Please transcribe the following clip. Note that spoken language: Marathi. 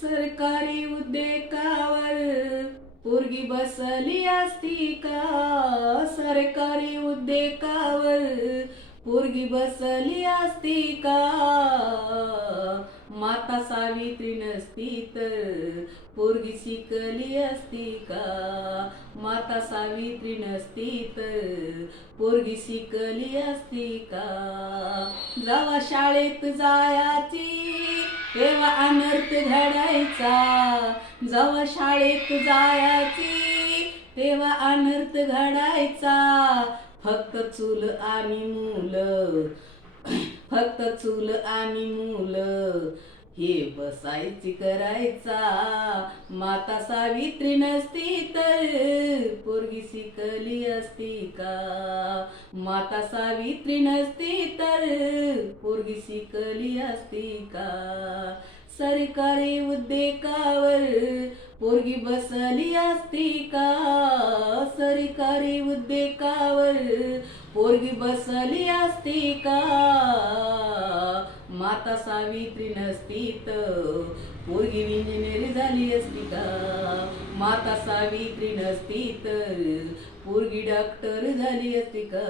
सरकारी उद्योगावर पोरगी बसली असती का? सरकारी उद्योगावर पोरगी बसली असती का? माता सावित्री नसती तर पोरगी शिकली असती का? माता सावित्री नसती तर पोरगी शिकली असती का? जेव्हा शाळेत जायची तेव्हा अनर्थ घडायचा. जेव्हा शाळेत जायची तेव्हा अनर्थ घडायचा. फक्त चूल आणि मुलं, फक्त चूल आणि मुलं हे बसायची करायचा. माता सावित्री नसती तर पोरगी शिकली असती का? माता सावित्री नसती तर पोरगी शिकली असती का? सरकारी उद्योगावर पोरगी बसली असती का? सरकारी उद्योगावर पोरगी बसली असती का? माता सावित्री नसती तर पोरगी इंजिनियर झाली असती का? माता सावित्री नसती तर पोरगी डॉक्टर झाली असती का?